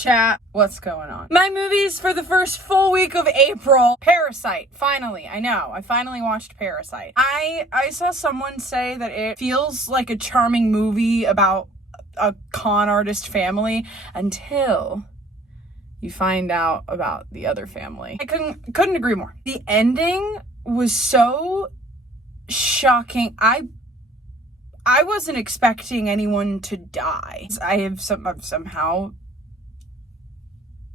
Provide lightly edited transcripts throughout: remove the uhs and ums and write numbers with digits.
chat. What's going on? My movies for the first full week of April. Parasite. Finally. I know. I finally watched Parasite. I saw someone say that it feels like a charming movie about a con artist family until you find out about the other family. I couldn't agree more. The ending was so shocking. I wasn't expecting anyone to die. I've somehow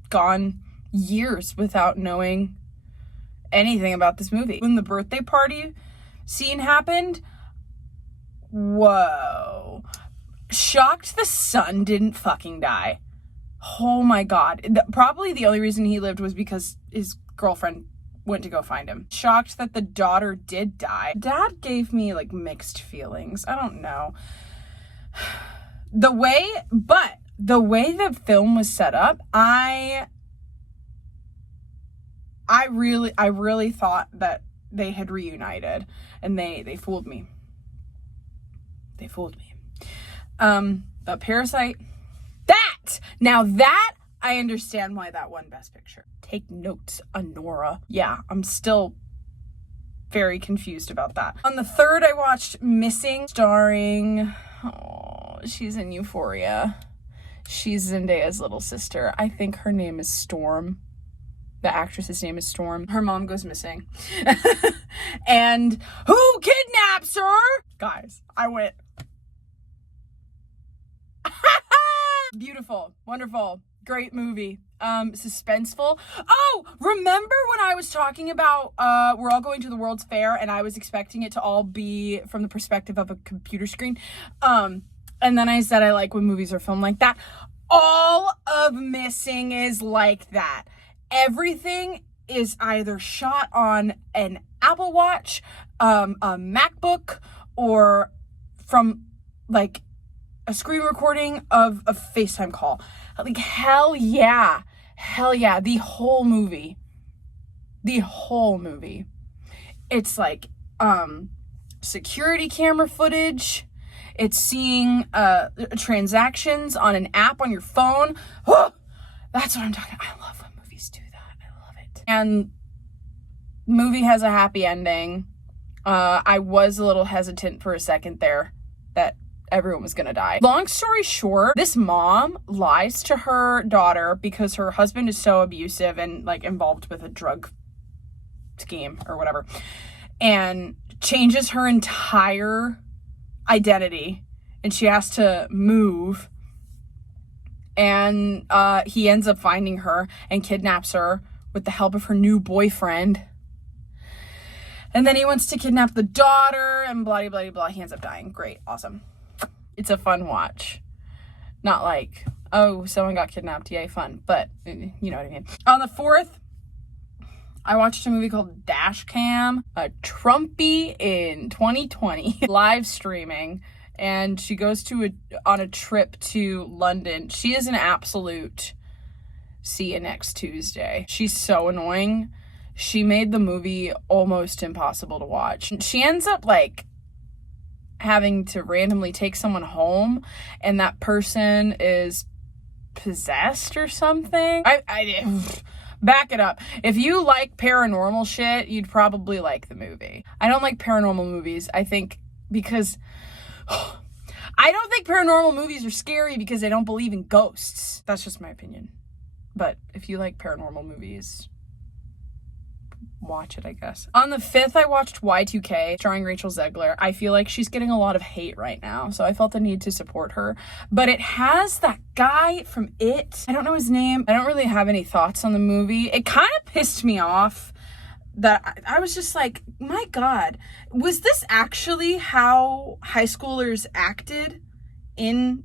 gone years without knowing anything about this movie. When the birthday party scene happened, whoa. Shocked the son didn't fucking die. Oh my God. Probably the only reason he lived was because his girlfriend went to go find him. Shocked that the daughter did die. Dad gave me like mixed feelings. I don't know. The way the film was set up, I really thought that they had reunited, and they fooled me. They fooled me. But Parasite, now that I understand why that won Best Picture. Take notes, Honora. Yeah, I'm still very confused about that. On the 3rd, I watched Missing, starring, she's in Euphoria. She's Zendaya's little sister. I think her name is Storm. The actress's name is Storm. Her mom goes missing. And who kidnaps her? Guys, I went. Beautiful, wonderful, great movie. Suspenseful. Oh, remember when I was talking about we're all going to the World's Fair and I was expecting it to all be from the perspective of a computer screen? And then I said I like when movies are filmed like that. All of Missing is like that. Everything is either shot on an Apple Watch, a MacBook, or from like a screen recording of a FaceTime call. Like, hell yeah. The whole movie. It's like, security camera footage. It's seeing, transactions on an app on your phone. Oh, that's what I'm talking about. I love when movies do that. I love it. And movie has a happy ending. I was a little hesitant for a second there that everyone was gonna die. Long story short, this mom lies to her daughter because her husband is so abusive and like involved with a drug scheme or whatever, and changes her entire identity, and she has to move, and he ends up finding her and kidnaps her with the help of her new boyfriend. And then he wants to kidnap the daughter and blah, blah, blah. He ends up dying. Great. Awesome. It's a fun watch. Not like, oh, someone got kidnapped. Yay, fun. But you know what I mean. On the 4th, I watched a movie called Dashcam, a Trumpy in 2020, live streaming. And she goes on a trip to London. She is an absolute see you next Tuesday. She's so annoying. She made the movie almost impossible to watch. She ends up like having to randomly take someone home, and that person is possessed or something. I back it up. If you like paranormal shit, you'd probably like the movie. I don't like paranormal movies. I think because I don't think paranormal movies are scary because I don't believe in ghosts. That's just my opinion. But if you like paranormal movies, watch it, I guess. On the 5th, I watched Y2K, starring Rachel Zegler. I feel like she's getting a lot of hate right now, so I felt the need to support her. But it has that guy from It. I don't know his name. I don't really have any thoughts on the movie. It kind of pissed me off that I was just like, my God, was this actually how high schoolers acted in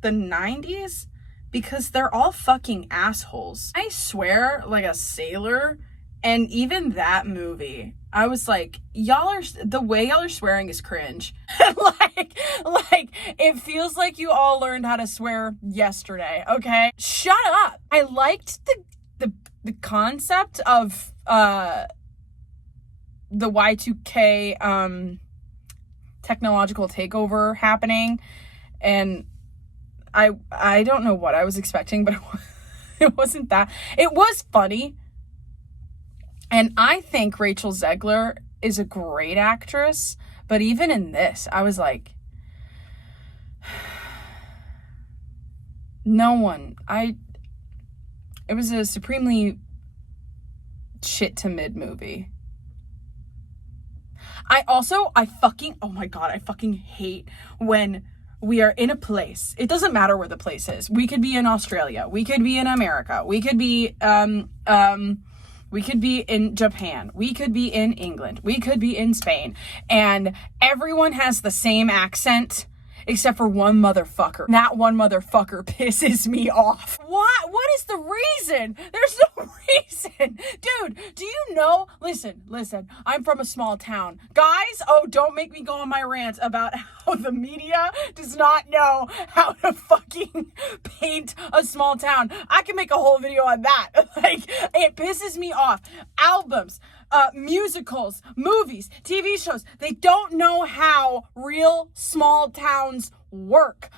the 90s? Because they're all fucking assholes. I swear, like a sailor. And even that movie, I was like, the way y'all are swearing is cringe. like, it feels like you all learned how to swear yesterday, okay? Shut up. I liked the concept of, the Y2K, technological takeover happening. And I don't know what I was expecting, but It wasn't that. It was funny. And I think Rachel Zegler is a great actress. But even in this, I was like, no one. It was a supremely shit to mid movie. I fucking hate when we are in a place. It doesn't matter where the place is. We could be in Australia. We could be in America. We could be in Japan. We could be in England. We could be in Spain. And everyone has the same accent except for one motherfucker. That one motherfucker pisses me off. What is the reason? There's no reason. Dude, do you know? Listen. I'm from a small town. Guys, don't make me go on my rants about how the media does not know how to fucking paint a small town. I can make a whole video on that. Like, it pisses me off. Albums, musicals, movies, TV shows, they don't know how real small towns work.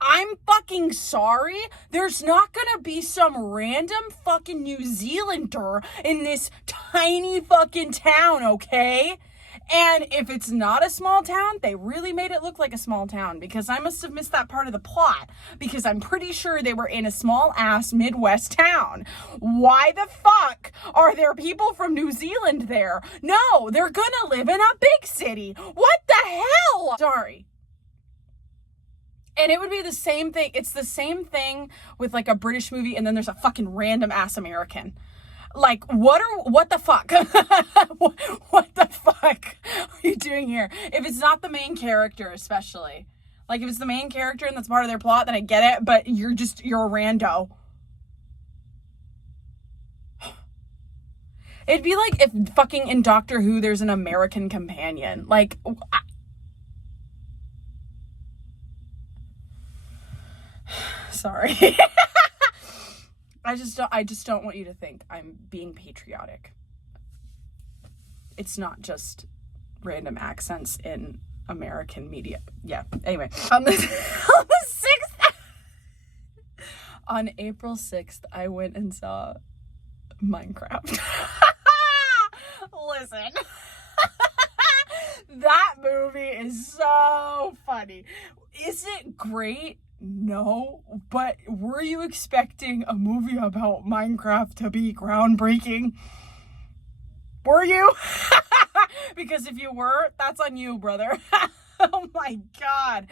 I'm fucking sorry. There's not gonna be some random fucking New Zealander in this tiny fucking town, okay? And if it's not a small town, they really made it look like a small town, because I must have missed that part of the plot, because I'm pretty sure they were in a small ass Midwest town. Why the fuck are there people from New Zealand there? No, they're gonna live in a big city. What the hell? Sorry. And it would be the same thing. It's the same thing with like a British movie and then there's a fucking random ass American. Like, what the fuck? What the fuck are you doing here? If it's not the main character, especially. Like, if it's the main character and that's part of their plot, then I get it, but you're a rando. It'd be like if fucking in Doctor Who there's an American companion. Like, sorry. I just don't want you to think I'm being patriotic. It's not just random accents in American media. Yeah. Anyway, on the 6th, on April 6th, I went and saw Minecraft. Listen. That movie is so funny. Is it great? No, but were you expecting a movie about Minecraft to be groundbreaking? Were you? Because if you were, that's on you, brother. Oh my god.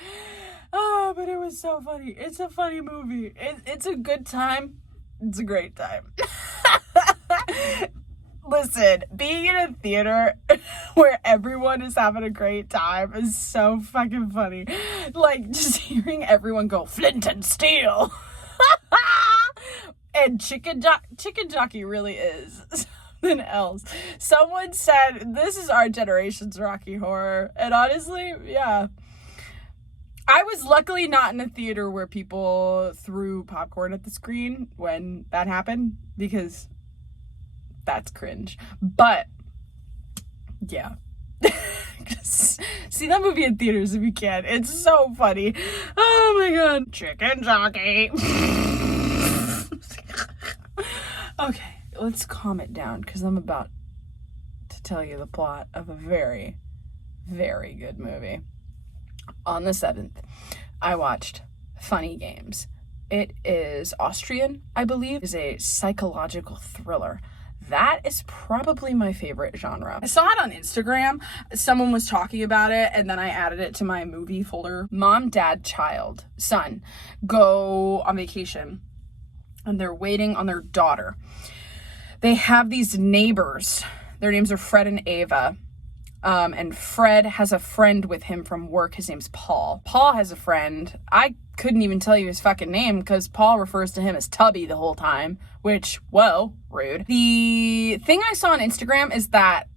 Oh, but it was so funny. It's a funny movie. It's a good time. It's a great time. Listen, being in a theater where everyone is having a great time is so fucking funny. Like, just hearing everyone go, flint and steel. And Chicken Jockey really is something else. Someone said, this is our generation's Rocky Horror. And honestly, yeah. I was luckily not in a theater where people threw popcorn at the screen when that happened, because that's cringe. But yeah. See that movie in theaters if you can. It's so funny. Oh my god. Chicken Jockey. Okay, let's calm it down, because I'm about to tell you the plot of a very, very good movie. On the 7th, I watched Funny Games. It is Austrian, I believe. It is a psychological thriller. That is probably my favorite genre. I saw it on Instagram. Someone was talking about it, and then I added it to my movie folder. Mom, dad, child, son go on vacation, and they're waiting on their daughter. They have these neighbors. Their names are Fred and Ava. And Fred has a friend with him from work. His name's Paul. Paul has a friend. I couldn't even tell you his fucking name because Paul refers to him as Tubby the whole time, which, whoa, rude. The thing I saw on Instagram is that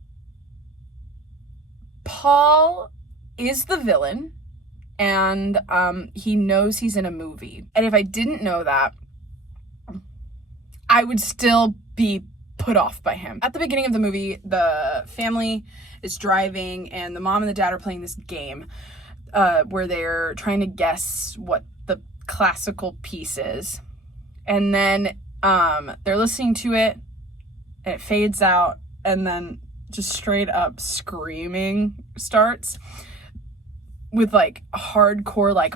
Paul is the villain, and he knows he's in a movie. And if I didn't know that, I would still be put off by him. At the beginning of the movie, the family is driving and the mom and the dad are playing this game where they're trying to guess what the classical piece is. And then They're listening to it, and it fades out, and then just straight up screaming starts with like hardcore, like,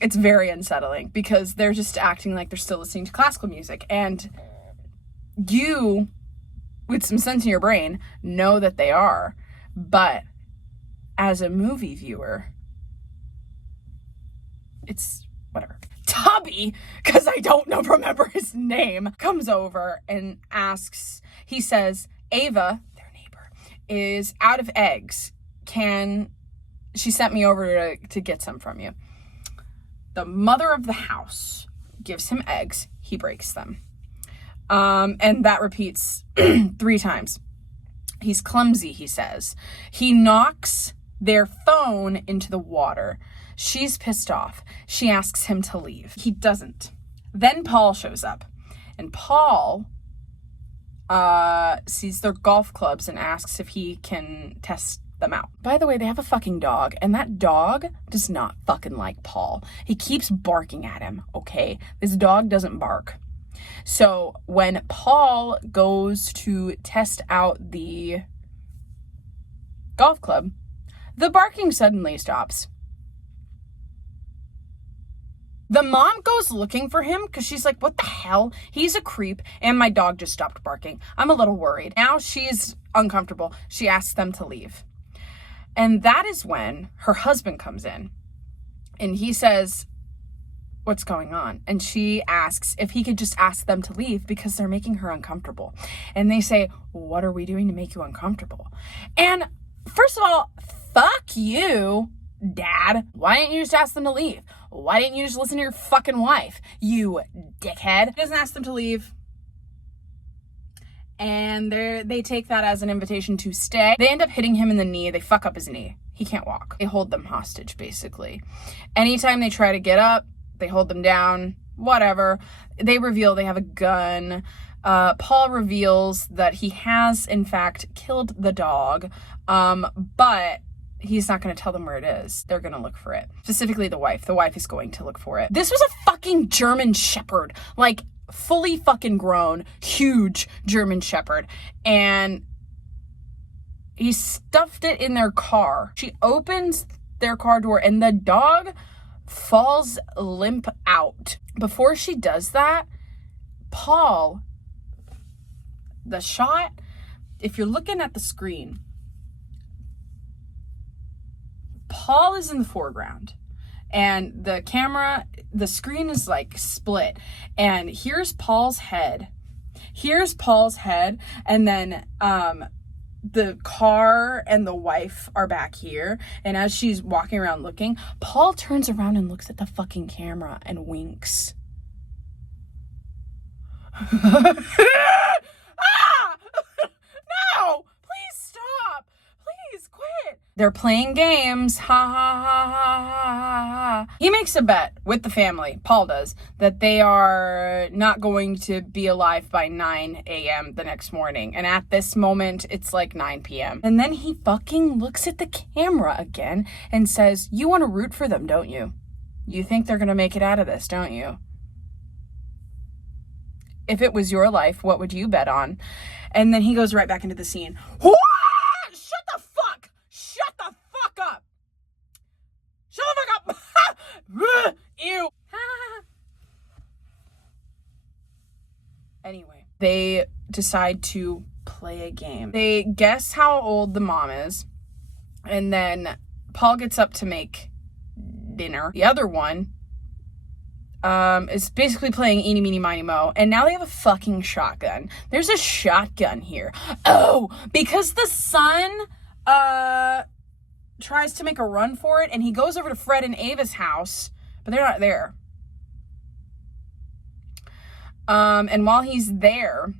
it's very unsettling because they're just acting like they're still listening to classical music, and you, with some sense in your brain, know that they are, but as a movie viewer, it's whatever. Tubby, because I don't remember his name, comes over and asks, he says, Ava, their neighbor, is out of eggs. She sent me over to get some from you. The mother of the house gives him eggs. He breaks them. And that repeats 3 times. He's clumsy, he says. He knocks their phone into the water. She's pissed off. She asks him to leave. He doesn't. Then Paul shows up. And Paul sees their golf clubs and asks if he can test them out. By the way, they have a fucking dog, and that dog does not fucking like Paul. He keeps barking at him, okay? This dog doesn't bark. So when Paul goes to test out the golf club, the barking suddenly stops. The mom goes looking for him because she's like, what the hell? He's a creep, and my dog just stopped barking. I'm a little worried. Now she's uncomfortable. She asks them to leave. And that is when her husband comes in, and he says, what's going on? And she asks if he could just ask them to leave because they're making her uncomfortable. And they say, what are we doing to make you uncomfortable? And first of all, fuck you, Dad. Why didn't you just ask them to leave? Why didn't you just listen to your fucking wife, you dickhead? He doesn't ask them to leave. And they take that as an invitation to stay. They end up hitting him in the knee. They fuck up his knee. He can't walk. They hold them hostage, basically. Anytime they try to get up, they hold them down, whatever. They reveal they have a gun. Paul reveals that he has, in fact, killed the dog, but he's not going to tell them where it is. They're going to look for it. Specifically the wife. The wife is going to look for it. This was a fucking German Shepherd. Like, fully fucking grown, huge German Shepherd. And he stuffed it in their car. She opens their car door, and the dog falls limp out. Before she does that, Paul, the shot, if you're looking at the screen, Paul is in the foreground, and the screen is like split, and here's Paul's head, and then the car and the wife are back here, and as she's walking around looking, Paul turns around and looks at the fucking camera and winks. Ah! No! Please stop! Please quit! They're playing games. Ha ha ha ha ha ha. He makes a bet with the family, Paul does, that they are not going to be alive by 9 a.m. the next morning. And at this moment, it's like 9 p.m. And then he fucking looks at the camera again and says, you want to root for them, don't you? You think they're going to make it out of this, don't you? If it was your life, what would you bet on? And then he goes right back into the scene. Shut the fuck up. Shut the fuck up. Ew. Anyway, they decide to play a game. They guess how old the mom is. And then Paul gets up to make dinner. The other one is basically playing eeny, meeny, miny, mo. And now they have a fucking shotgun. There's a shotgun here. Oh, because the son tries to make a run for it, and he goes over to Fred and Ava's house, but they're not there. And while he's there,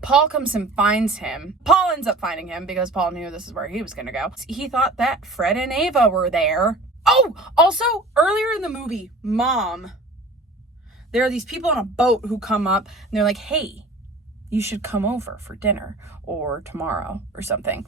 Paul comes and finds him. Paul ends up finding him because Paul knew this is where he was going to go. He thought that Fred and Ava were there. Oh, also, earlier in the movie, Mom, there are these people on a boat who come up, and they're like, hey, you should come over for dinner or tomorrow or something.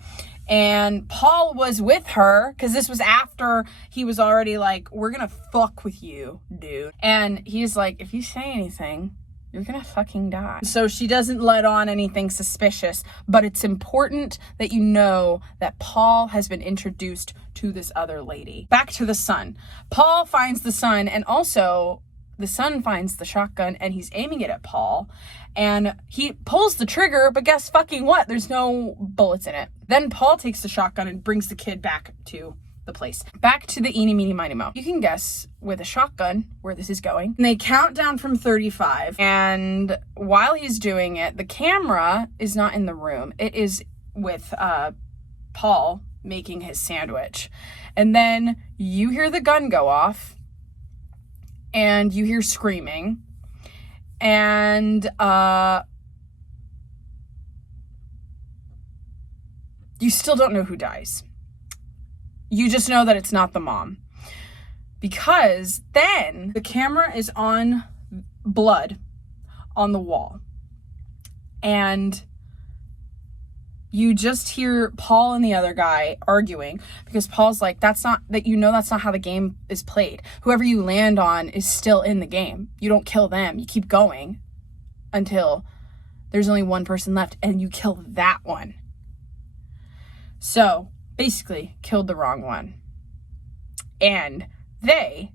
And Paul was with her because this was after he was already like, we're gonna fuck with you, dude. And he's like, if you say anything, you're gonna fucking die. So she doesn't let on anything suspicious, but it's important that you know that Paul has been introduced to this other lady. Back to the son. Paul finds the son, and also the son finds the shotgun, and he's aiming it at Paul, and he pulls the trigger, but guess fucking what? There's no bullets in it. Then Paul takes the shotgun and brings the kid back to the place. Back to the eeny, meeny, miny, mo. You can guess with a shotgun where this is going. And they count down from 35, and while he's doing it, the camera is not in the room. It is with Paul making his sandwich. And then you hear the gun go off, and you hear screaming, and you still don't know who dies. You just know that it's not the mom. Because then the camera is on blood on the wall. And you just hear Paul and the other guy arguing because Paul's like, that's not how the game is played. Whoever you land on is still in the game. You don't kill them. You keep going until there's only one person left and you kill that one. So basically killed the wrong one. And they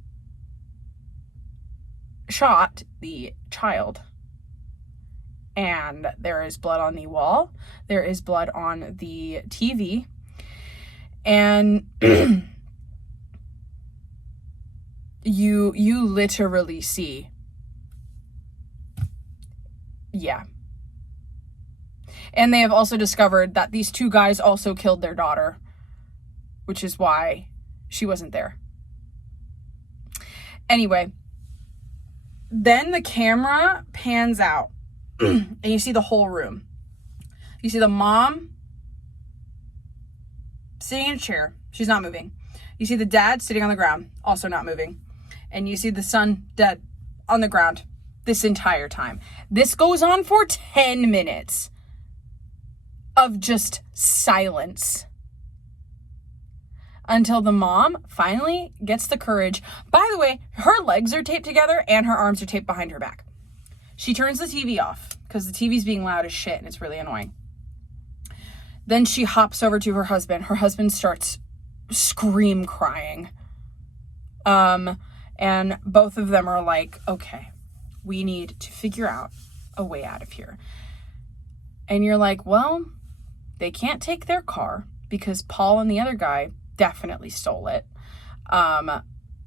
shot the child. And there is blood on the wall. There is blood on the TV. And you literally see. Yeah. And they have also discovered that these two guys also killed their daughter, which is why she wasn't there. Anyway, then the camera pans out. And you see the whole room. You see the mom sitting in a chair. She's not moving. You see the dad sitting on the ground, also not moving. And you see the son dead on the ground this entire time. This goes on for 10 minutes of just silence. Until the mom finally gets the courage. By the way, her legs are taped together and her arms are taped behind her back. She turns the TV off because the TV's being loud as shit and it's really annoying. Then she hops over to her husband. Her husband starts scream crying. And both of them are like, okay, we need to figure out a way out of here. And you're like, well, they can't take their car because Paul and the other guy definitely stole it.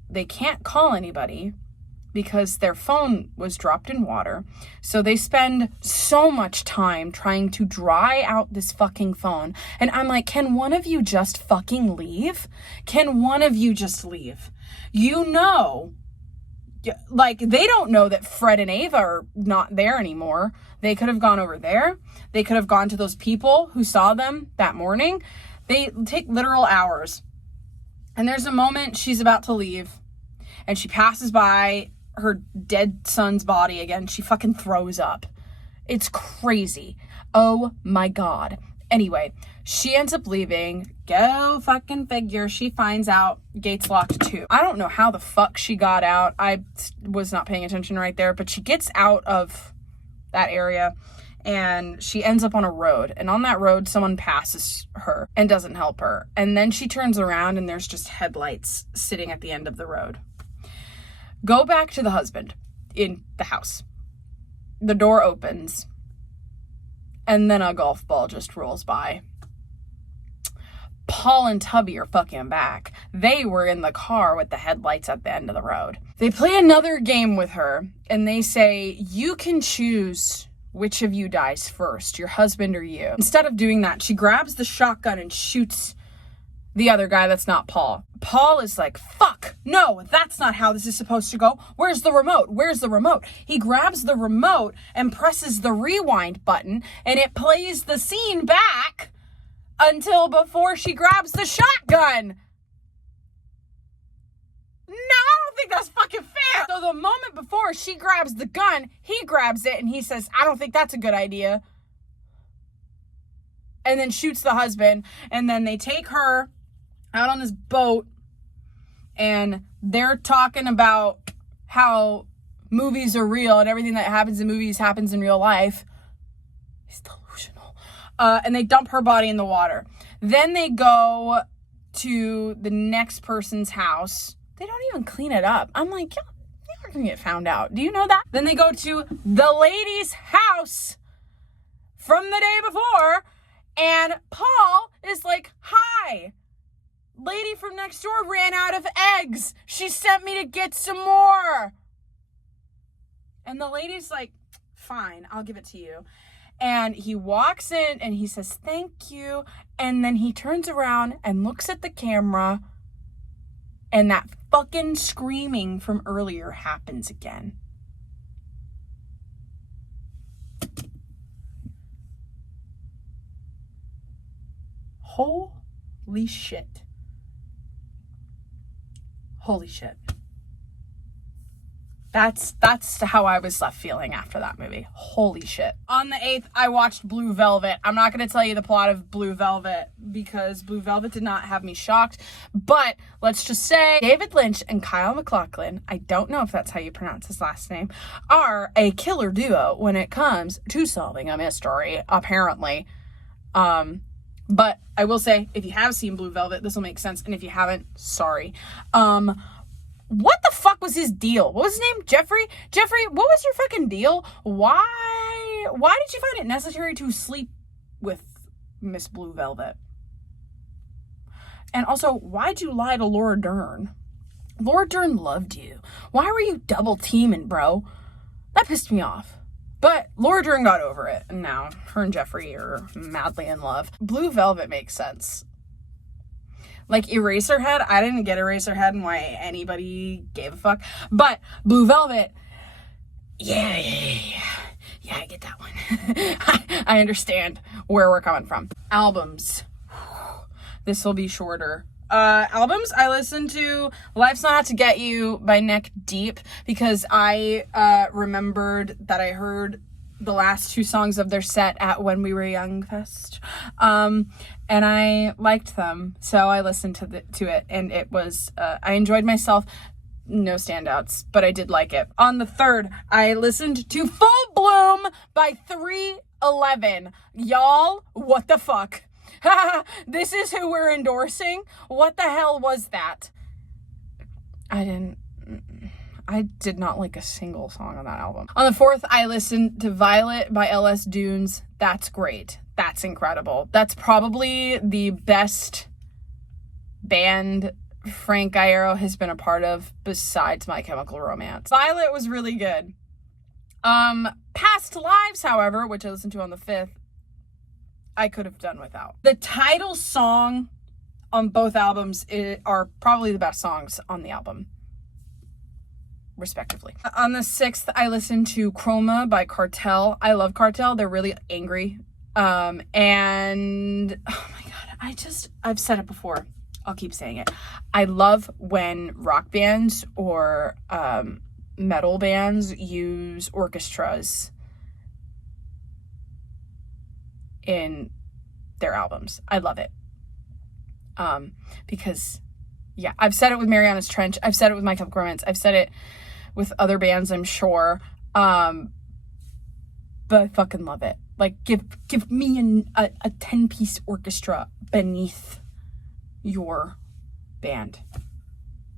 They can't call anybody because their phone was dropped in water. So they spend so much time trying to dry out this fucking phone. And I'm like, can one of you just fucking leave? Can one of you just leave? You know, like, they don't know that Fred and Ava are not there anymore. They could have gone over there. They could have gone to those people who saw them that morning. They take literal hours. And there's a moment she's about to leave and she passes by her dead son's body again. She fucking throws up. It's crazy. Oh my God. Anyway, she ends up leaving. Go fucking figure. She finds out gate's locked too. I don't know how the fuck she got out. I was not paying attention right there, but she gets out of that area and she ends up on a road. And on that road, someone passes her and doesn't help her. And then she turns around and there's just headlights sitting at the end of the road. Go back to the husband in the house. The door opens. And then a golf ball just rolls by. Paul and Tubby are fucking back. They were in the car with the headlights at the end of the road. They play another game with her. And they say, you can choose which of you dies first, your husband or you. Instead of doing that, she grabs the shotgun and shoots the other guy that's not Paul. Paul is like, fuck, no, that's not how this is supposed to go. Where's the remote? Where's the remote? He grabs the remote and presses the rewind button and it plays the scene back until before she grabs the shotgun. No, I don't think that's fucking fair. So the moment before she grabs the gun, he grabs it and he says, I don't think that's a good idea. and then shoots the husband. And then they take her out on this boat, and they're talking about how movies are real and everything that happens in movies happens in real life. It's delusional. And they dump her body in the water. Then they go to the next person's house. They don't even clean it up. I'm like, you're not gonna get found out. Do you know that? Then they go to the lady's house from the day before, and Paul is like, hi, lady from next door ran out of eggs. She sent me to get some more. And the lady's like, fine, I'll give it to you. And he walks in and he says, thank you. And then he turns around and looks at the camera, and that fucking screaming from earlier happens again. Holy shit. Holy shit. That's how I was left feeling after that movie. Holy shit. On the 8th, I watched Blue Velvet. I'm not going to tell you the plot of Blue Velvet because Blue Velvet did not have me shocked. But let's just say David Lynch and Kyle MacLachlan, I don't know if that's how you pronounce his last name, are a killer duo when it comes to solving a mystery, apparently. But I will say, if you have seen Blue Velvet, this will make sense. And if you haven't, sorry. What the fuck was his deal? What was his name? Jeffrey? Jeffrey, what was your fucking deal? Why did you find it necessary to sleep with Miss Blue Velvet? And also, why'd you lie to Laura Dern? Laura Dern loved you. Why were you double teaming, bro? That pissed me off. But Laura Dern got over it, and now her and Jeffrey are madly in love. Blue Velvet makes sense. Like Eraserhead, I didn't get Eraserhead and why anybody gave a fuck. But Blue Velvet, yeah, I get that one. I understand where we're coming from. Albums. This will be shorter. Albums, I listened to Life's Not Out to Get You by Neck Deep because I remembered that I heard the last 2 songs of their set at When We Were Young Fest. And I liked them, so I listened to it, and it was, I enjoyed myself. No standouts, but I did like it. On the 3rd, I listened to Full Bloom by 311. Y'all, what the fuck? This is who we're endorsing? What the hell was that? I did not like a single song on that album. On the 4th, I listened to Violet by LS Dunes. That's great. That's incredible. That's probably the best band Frank Iero has been a part of besides My Chemical Romance. Violet was really good. Past Lives, however, which I listened to on the 5th, I could have done without. The title song on both albums are probably the best songs on the album, respectively. On the 6th, I listened to Chroma by Cartel. I love Cartel. They're really angry. And oh my God, I've said it before. I'll keep saying it. I love when rock bands or metal bands use orchestras in their albums. I love it. Because yeah, I've said it with Mariana's Trench. I've said it with My Chemical Romance. I've said it with other bands, I'm sure. But I fucking love it. Like, give me a 10-piece orchestra beneath your band.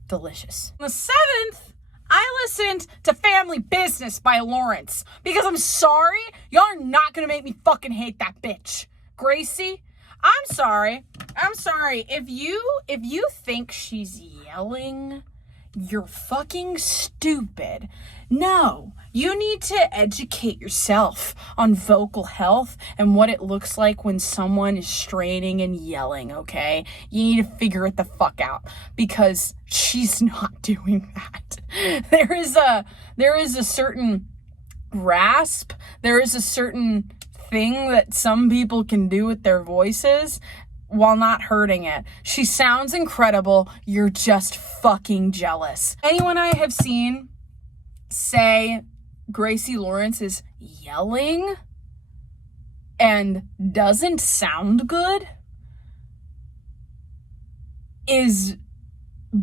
Delicious. On the 7th, I listened to Family Business by Lawrence. Because I'm sorry, y'all are not gonna make me fucking hate that bitch. Gracie, I'm sorry. If you think she's yelling, you're fucking stupid. No, you need to educate yourself on vocal health and what it looks like when someone is straining and yelling, okay? You need to figure it the fuck out because she's not doing that. There is a certain rasp, there is a certain thing that some people can do with their voices while not hurting it. She sounds incredible. You're just fucking jealous. Anyone I have seen say Gracie Lawrence is yelling, and doesn't sound good is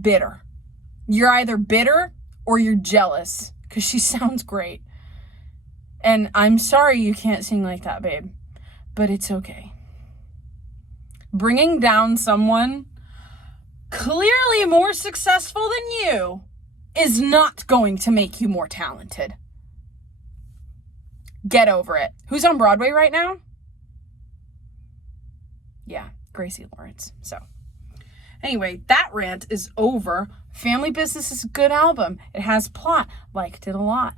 bitter. You're either bitter or you're jealous because she sounds great. And I'm sorry you can't sing like that, babe, but it's okay. Bringing down someone clearly more successful than you is not going to make you more talented. Get over it. Who's on Broadway right now? Yeah, Gracie Lawrence. So anyway, that rant is over. Family Business is a good album. It has plot. Liked it a lot.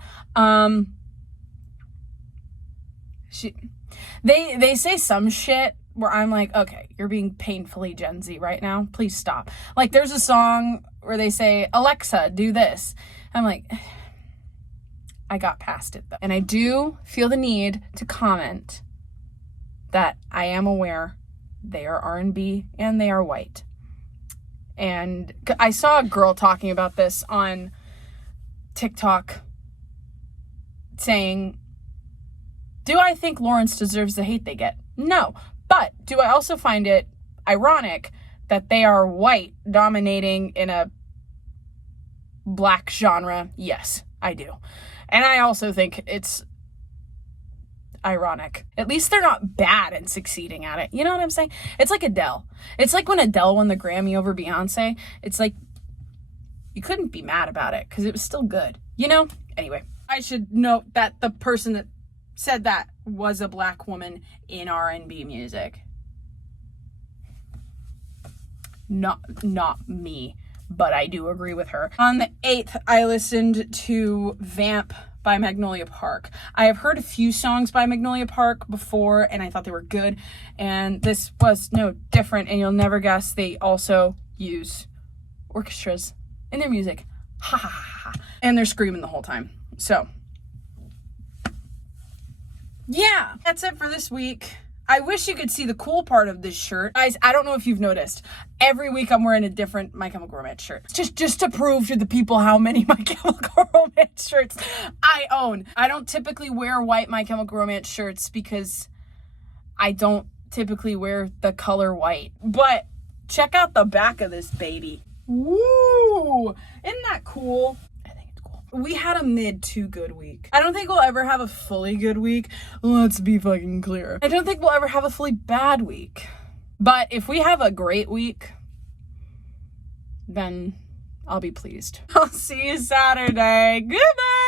They say some shit where I'm like, okay, you're being painfully Gen Z right now. Please stop. Like, there's a song where they say, Alexa, do this. I'm like, I got past it though. And I do feel the need to comment that I am aware they are R&B and they are white. And I saw a girl talking about this on TikTok saying, do I think Lawrence deserves the hate they get? No. But do I also find it ironic that they are white dominating in a black genre? Yes, I do. And I also think it's ironic. At least they're not bad and succeeding at it. You know what I'm saying? It's like Adele. It's like when Adele won the Grammy over Beyonce. It's like you couldn't be mad about it because it was still good. You know? Anyway, I should note that the person that said that was a black woman in R&B music. Not me, but I do agree with her. On the 8th, I listened to Vamp by Magnolia Park. I have heard a few songs by Magnolia Park before, and I thought they were good, and this was no different, and you'll never guess they also use orchestras in their music. Ha ha ha ha. And they're screaming the whole time. So yeah, that's it for this week. I wish you could see the cool part of this shirt. Guys, I don't know if you've noticed. Every week I'm wearing a different My Chemical Romance shirt. Just to prove to the people how many My Chemical Romance shirts I own. I don't typically wear white My Chemical Romance shirts because I don't typically wear the color white. But check out the back of this baby. Woo! Isn't that cool? We had a mid to good week. I don't think we'll ever have a fully good week. Let's be fucking clear. I don't think we'll ever have a fully bad week. But if we have a great week, then I'll be pleased. I'll see you Saturday. Goodbye.